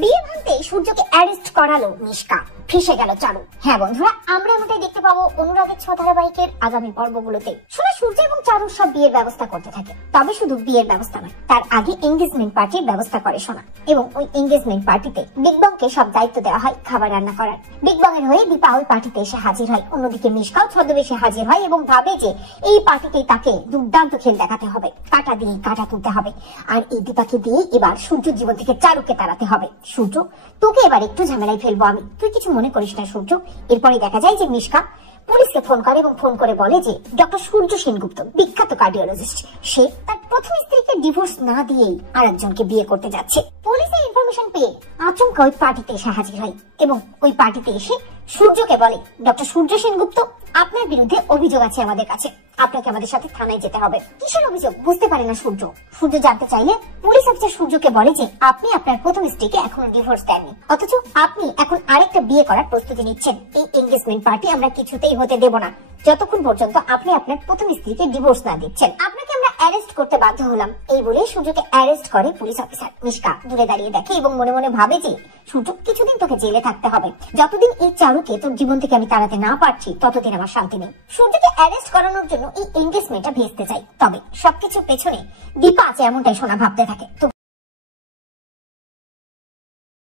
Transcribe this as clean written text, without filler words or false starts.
বিয়ে ভাঙতে সূর্যকে অ্যারেস্ট করালো মিশকা, ফেসে গেল চারু। হ্যাঁ বন্ধুরা, আমরা এমনটাই দেখতে পাবো অনুরাগের ছ ধারাবাহিকের আগামী পর্বগুলোতে। শোনা সূর্য এবং চারু সব বিয়ের ব্যবস্থা করতে থাকে, তবে শুধু বিয়ের ব্যবস্থা নয়, তার আগে এঙ্গেজমেন্ট পার্টির ব্যবস্থা করে সোনা। এবং ওই এঙ্গেজমেন্ট পার্টিতে বিগ বংকে সব দায়িত্ব দেওয়া হয় খাবার রান্না করার। বিগ বং এর হয়ে দীপা ওই পার্টিতে এসে হাজির হয়, অন্যদিকে মিশকাও ছদ্মবেশে হাজির হয় এবং ভাবে যে এই পার্টিতেই তাকে দুর্দান্ত খেল দেখাতে হবে, কাটা দিয়ে কাটা তুলতে হবে। আর এই দীপাকে দিয়ে এবার সূর্যের জীবন থেকে চারুকে তাড়াতে হবে। সূর্য, তোকে এবার একটু ঝামেলায় ফেলবো আমি, তুই কিছু মনে করিস না সূর্য। এরপরে দেখা যায় যে মিশকা পুলিশকে ফোন করে এবং ফোন করে বলে যে ডক্টর সূর্য সেনগুপ্ত, বিখ্যাত কার্ডিওলজিস্ট, সে তার প্রথম স্ত্রীকে ডিভোর্স না দিয়েই আরেকজনকে বিয়ে করতে যাচ্ছে। পুলিশের ইনফরমেশন পেয়ে আচমকা ওই পার্টিতে এসে হাজির হয় এবং ওই পার্টিতে এসে সূর্যকে বলে, ডক্টর সূর্য সেনগুপ্ত, আপনার বিরুদ্ধে অভিযোগ আছে আমাদের কাছে, আপনাকে আমাদের সাথে থানায় যেতে হবে। কিসের অভিযোগ বুঝতে পারে না সূর্য। সূর্য জানতে চাইলে পুলিশ অফিসার সূর্যকে বলে যে আপনি আপনার প্রথম স্ত্রীকে এখনো ডিভোর্স দেননি, অথচ আপনি এখন আরেকটা বিয়ে করার প্রস্তুতি নিচ্ছেন। এই এঙ্গেজমেন্ট পার্টি আমরা কিছুতেই হতে দেব না যতক্ষণ পর্যন্ত আপনি আপনার প্রথম স্ত্রীকে ডিভোর্স না দিচ্ছেন। আপনাকে আমরা অ্যারেস্ট করতে বাধ্য হলাম। এই বলে সূর্যকে অ্যারেস্ট করে পুলিশ অফিসার। মিশকা দূরে দাঁড়িয়ে দেখে এবং মনে মনে ভাবে যে সূর্য, কিছুদিন তোকে জেলে থাকতে হবে, যতদিন এই চারুকে তোর জীবন থেকে আমি তাড়াতে না পারছি ততদিন আমার শান্তি নেই। সূর্যকে অ্যারেস্ট করানোর জন্য এই এঙ্গেজমেন্টটা ভেস্তে চাই, তবে সবকিছু পেছনে দীপা আছে এমনটাই সোনা ভাবতে থাকে। তো